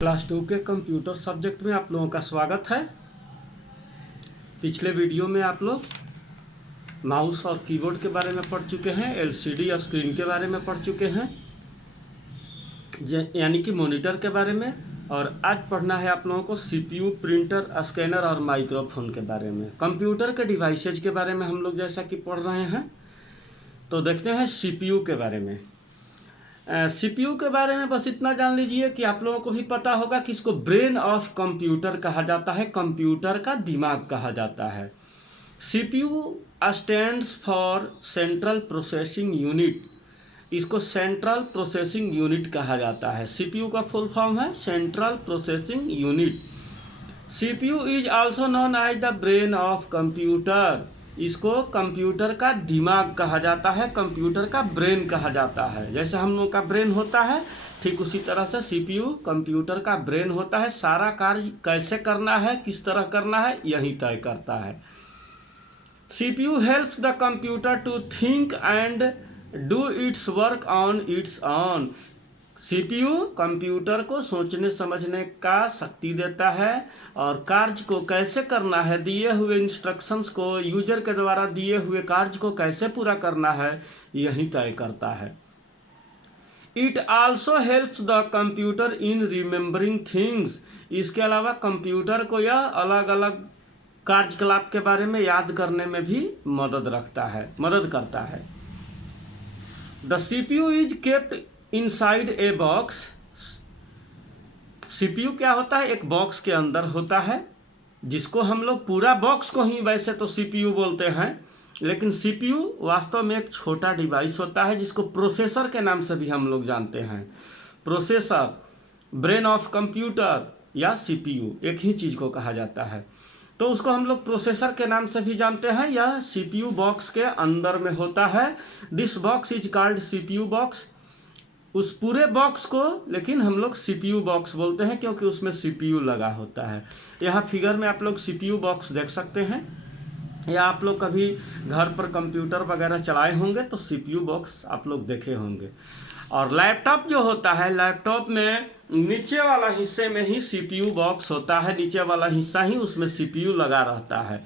Class 2 के computer subject में आप लोगों का स्वागत है। पिछले वीडियो में आप लोग माउस और कीबोर्ड के बारे में पढ़ चुके हैं, एलसीडी और स्क्रीन के बारे में पढ़ चुके हैं, यानी कि मॉनिटर के बारे में। और आज पढ़ना है आप लोगों को सीपीयू, प्रिंटर, स्कैनर और माइक्रोफोन के बारे में। कंप्यूटर के डिवाइसेज के बारे में हम लोग जैसा कि पढ़ रहे हैं, तो देखते हैं सीपीयू के बारे में। सीपीयू के बारे में बस इतना जान लीजिए कि आप लोगों को भी पता होगा कि इसको ब्रेन ऑफ कंप्यूटर कहा जाता है, कंप्यूटर का दिमाग कहा जाता है। CPU stands for central processing unit, इसको सेंट्रल प्रोसेसिंग यूनिट कहा जाता है। सीपीयू का फुल फॉर्म है central processing unit. CPU is also known as the brain of computer, इसको कंप्यूटर का दिमाग कहा जाता है, कंप्यूटर का ब्रेन कहा जाता है। जैसे हम लोग का ब्रेन होता है, ठीक उसी तरह से सीपीयू कंप्यूटर का ब्रेन होता है। सारा कार्य कैसे करना है, किस तरह करना है, यही तय करता है। CPU helps the computer to think and do its work on its own. CPU computer को सोचने समझने का शक्ति देता है और कार्य को कैसे करना है, दिए हुए इंस्ट्रक्शंस को, यूजर के द्वारा दिए हुए कार्य को कैसे पूरा करना है, यही तय करता है। It also helps the computer in remembering things, इसके अलावा कंप्यूटर को यह अलग अलग कार्यकलाप के बारे में याद करने में भी मदद करता है। The CPU is kept inside a box. CPU क्या होता है, एक बॉक्स के अंदर होता है, जिसको हम लोग पूरा बॉक्स को ही वैसे तो सीपीयू बोलते हैं, लेकिन सीपीयू वास्तव में एक छोटा डिवाइस होता है जिसको प्रोसेसर के नाम से भी हम लोग जानते हैं। प्रोसेसर, ब्रेन ऑफ कंप्यूटर या सीपीयू एक ही चीज को कहा जाता है, तो उसको हम लोग प्रोसेसर के नाम से भी जानते हैं। यह सीपीयू बॉक्स के अंदर में होता है। This box is called CPU box. उस पूरे बॉक्स को लेकिन हम लोग सीपीयू बॉक्स बोलते हैं क्योंकि उसमें सीपीयू लगा होता है। यहाँ फिगर में आप लोग सीपीयू बॉक्स देख सकते हैं, या आप लोग कभी घर पर कंप्यूटर वगैरह चलाए होंगे तो सीपीयू बॉक्स आप लोग देखे होंगे। और लैपटॉप जो होता है, लैपटॉप में नीचे वाला हिस्से में ही सीपीयू बॉक्स होता है, नीचे वाला हिस्सा ही उसमें सीपीयू लगा रहता है।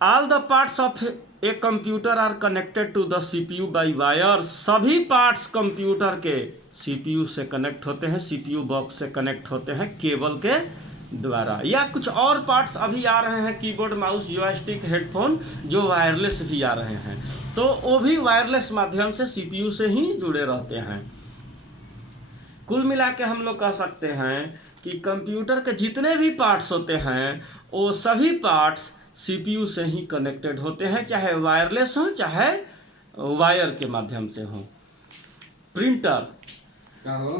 All the parts of a computer are connected to the CPU by wire. सभी पार्ट्स कंप्यूटर के सीपीयू से कनेक्ट होते हैं, सीपीयू बॉक्स से कनेक्ट होते हैं केबल के द्वारा। या कुछ और पार्ट्स अभी आ रहे हैं, कीबोर्ड, माउस, जॉयस्टिक, हेडफोन, जो वायरलेस भी आ रहे हैं, तो वो भी वायरलेस माध्यम से सीपीयू से ही जुड़े रहते हैं। कुल मिला के हम लोग कह सकते हैं कि कंप्यूटर के जितने भी पार्ट्स होते हैं वो सभी पार्ट्स सीपीयू से ही कनेक्टेड होते हैं, चाहे वायरलेस हो चाहे वायर के माध्यम से हो। प्रिंटर,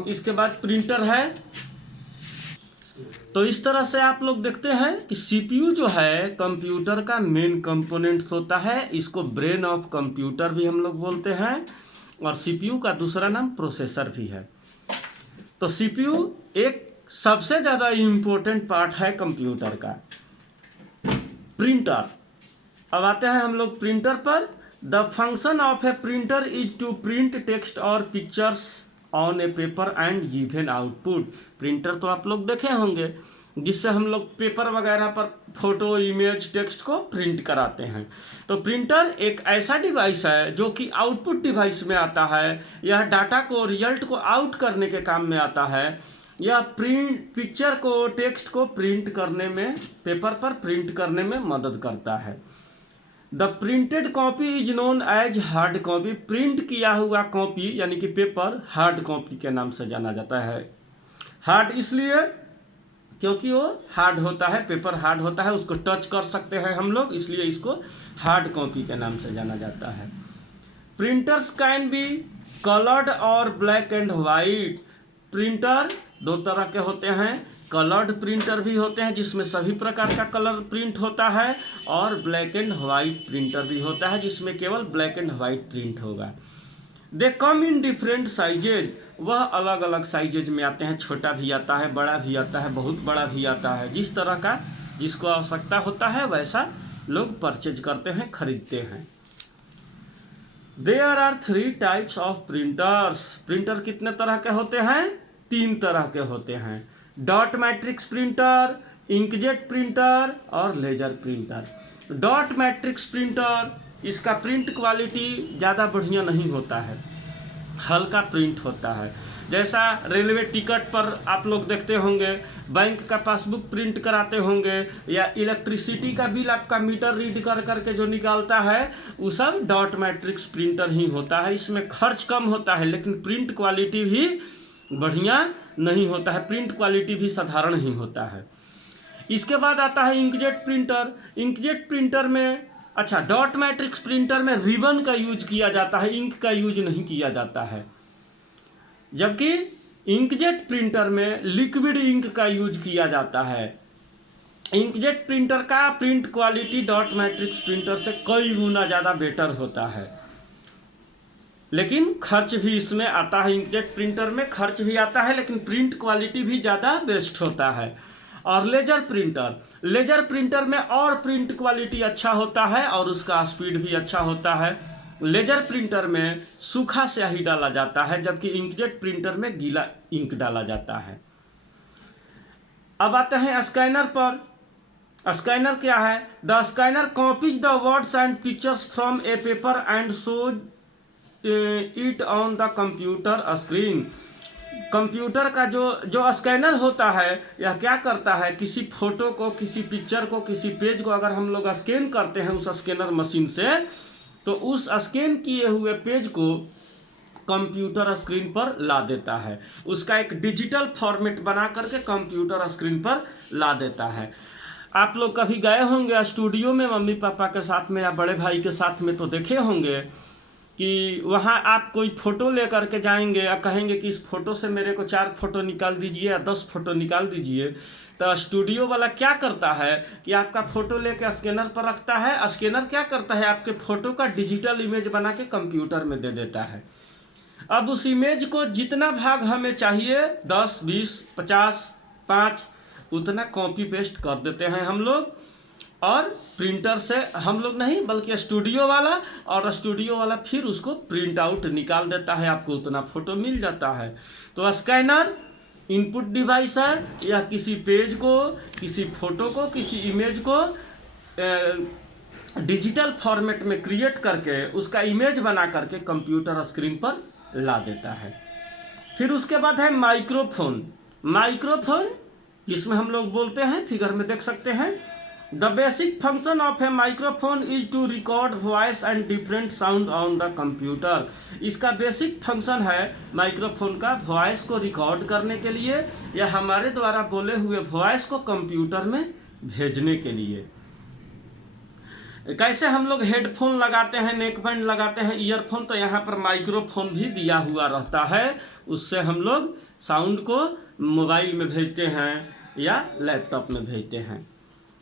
इसके बाद प्रिंटर है। तो इस तरह से आप लोग देखते हैं कि सीपीयू जो है कंप्यूटर का मेन कंपोनेंट होता है। इसको ब्रेन ऑफ कंप्यूटर भी हम लोग बोलते हैं, और सीपीयू का दूसरा नाम प्रोसेसर भी है। तो सीपीयू एक सबसे ज़्यादा इम्पोर्टेंट पार्ट है कंप्यूटर का। प्रिंटर, अब आते हैं हम लोग प्रिंटर पर। The function of a printer is to print text और pictures on a paper and give an output. Printer तो आप लोग देखे होंगे, जिससे हम लोग पेपर वगैरह पर फोटो, इमेज, टेक्स्ट को प्रिंट कराते हैं। तो प्रिंटर एक ऐसा डिवाइस है जो कि आउटपुट डिवाइस में आता है। यह डाटा को, रिजल्ट को आउट करने के काम में आता है। यह पिक्चर को, टेक्स्ट को प्रिंट करने में, पेपर पर प्रिंट करने में मदद करता है। The printed copy is known as hard copy. Print किया हुआ कॉपी यानी कि पेपर हार्ड कॉपी के नाम से जाना जाता है। हार्ड इसलिए क्योंकि वो हार्ड होता है, पेपर हार्ड होता है, उसको टच कर सकते हैं हम लोग, इसलिए इसको हार्ड कॉपी के नाम से जाना जाता है। प्रिंटर्स कैन बी कलर्ड और ब्लैक एंड वाइट। प्रिंटर दो तरह के होते हैं, कलर्ड प्रिंटर भी होते हैं जिसमें सभी प्रकार का कलर प्रिंट होता है, और ब्लैक एंड वाइट प्रिंटर भी होता है जिसमें केवल ब्लैक एंड वाइट प्रिंट होगा। दे कम इन डिफरेंट साइजेज, वह अलग अलग साइजेज में आते हैं, छोटा भी आता है, बड़ा भी आता है, बहुत बड़ा भी आता है। जिस तरह का जिसको आवश्यकता होता है वैसा लोग परचेज करते हैं, खरीदते हैं। There are 3 types of printers. Printer कितने तरह के होते हैं? तीन तरह के होते हैं, dot matrix printer, inkjet printer और laser printer. Dot matrix printer, इसका प्रिंट क्वालिटी ज़्यादा बढ़िया नहीं होता है, हल्का प्रिंट होता है। जैसा रेलवे टिकट पर आप लोग देखते होंगे, बैंक का पासबुक प्रिंट कराते होंगे, या इलेक्ट्रिसिटी का बिल आपका मीटर रीड कर करके जो निकालता है वो सब डॉट मैट्रिक्स प्रिंटर ही होता है। इसमें खर्च कम होता है लेकिन प्रिंट क्वालिटी भी बढ़िया नहीं होता है, प्रिंट क्वालिटी भी साधारण ही होता है। इसके बाद आता है इंकजेट प्रिंटर। इंकजेट प्रिंटर में अच्छा, डॉट मैट्रिक्स प्रिंटर में रिबन का यूज किया जाता है, इंक का यूज नहीं किया जाता है, जबकि इंकजेट प्रिंटर में लिक्विड इंक का यूज किया जाता है। इंकजेट प्रिंटर का print quality dot matrix printer से कई गुना ज़्यादा बेटर होता है, लेकिन खर्च भी इसमें आता है। इंकजेट प्रिंटर में खर्च भी आता है लेकिन प्रिंट क्वालिटी भी ज़्यादा बेस्ट होता है। और लेजर प्रिंटर, लेजर प्रिंटर में और प्रिंट क्वालिटी अच्छा होता है और उसका स्पीड भी अच्छा होता है। लेजर प्रिंटर में सूखा स्याही डाला जाता है जबकि इंकजेट प्रिंटर में गीला इंक डाला जाता है। अब आते हैं स्कैनर पर। स्कैनर क्या है? The scanner copies the words and pictures from A paper and shows it on the computer screen. Computer का जो स्कैनर होता है यह क्या करता है, किसी फोटो को, किसी पिक्चर को, किसी पेज को अगर हम लोग स्कैन करते हैं उस स्कैनर मशीन से, तो उस स्कैन किए हुए पेज को कंप्यूटर स्क्रीन पर ला देता है, उसका एक डिजिटल फॉर्मेट बना करके कंप्यूटर स्क्रीन पर ला देता है। आप लोग कभी गए होंगे स्टूडियो में मम्मी पापा के साथ में या बड़े भाई के साथ में, तो देखे होंगे कि वहाँ आप कोई फ़ोटो ले करके जाएंगे या कहेंगे कि इस फ़ोटो से मेरे को 4 फोटो निकाल दीजिए या 10 फोटो निकाल दीजिए, तो स्टूडियो वाला क्या करता है कि आपका फ़ोटो लेके स्कैनर पर रखता है। स्कैनर क्या करता है, आपके फ़ोटो का डिजिटल इमेज बना के कंप्यूटर में दे देता है। अब उस इमेज को जितना भाग हमें चाहिए, 10, 20, 50, 5, उतना कॉपी पेस्ट कर देते हैं हम लोग, और प्रिंटर से हम लोग नहीं बल्कि स्टूडियो वाला, और स्टूडियो वाला फिर उसको प्रिंट आउट निकाल देता है, आपको उतना फ़ोटो मिल जाता है। तो स्कैनर इनपुट डिवाइस है, या किसी पेज को, किसी फ़ोटो को, किसी इमेज को डिजिटल फॉर्मेट में क्रिएट करके उसका इमेज बना करके कंप्यूटर स्क्रीन पर ला देता है। फिर उसके बाद है माइक्रोफोन। माइक्रोफोन जिसमें हम लोग बोलते हैं, फिगर में देख सकते हैं, the basic function of a microphone is to record voice and different sound on the computer. इसका बेसिक फंक्शन है माइक्रोफोन का वॉइस को रिकॉर्ड करने के लिए या हमारे द्वारा बोले हुए वॉइस को कंप्यूटर में भेजने के लिए। कैसे हम लोग हेडफोन लगाते हैं, नेकबैंड लगाते हैं, ईयरफोन, तो यहाँ पर माइक्रोफोन भी दिया हुआ रहता है, उससे हम लोग साउंड को मोबाइल में भेजते हैं या लैपटॉप में भेजते हैं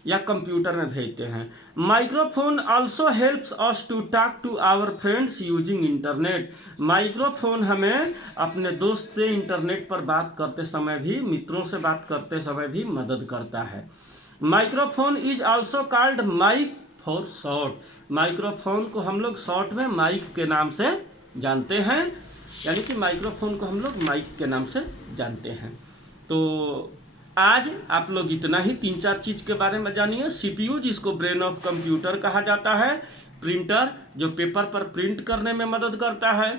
या कंप्यूटर में भेजते हैं। Microphone also helps us to talk to our friends using internet. Microphone हमें अपने दोस्त से इंटरनेट पर बात करते समय भी, मित्रों से बात करते समय भी मदद करता है। Microphone is also called mic for short. Microphone को हम लोग शॉर्ट में माइक के नाम से जानते हैं, यानी कि माइक्रोफोन को हम लोग माइक के नाम से जानते हैं। तो आज आप लोग इतना ही 3-4 चीज़ के बारे में जानिए। सीपीयू जिसको ब्रेन ऑफ कंप्यूटर कहा जाता है, प्रिंटर जो पेपर पर प्रिंट करने में मदद करता है,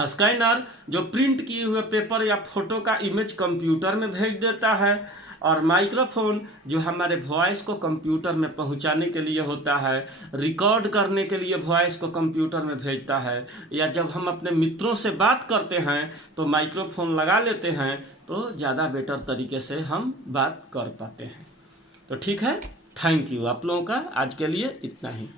स्कैनर जो प्रिंट किए हुए पेपर या फोटो का इमेज कंप्यूटर में भेज देता है, और माइक्रोफोन जो हमारे वॉइस को कंप्यूटर में पहुंचाने के लिए होता है, रिकॉर्ड करने के लिए वॉइस को कंप्यूटर में भेजता है, या जब हम अपने मित्रों से बात करते हैं तो माइक्रोफोन लगा लेते हैं तो ज़्यादा बेटर तरीके से हम बात कर पाते हैं। तो ठीक है, थैंक यू। आप लोगों का आज के लिए इतना ही।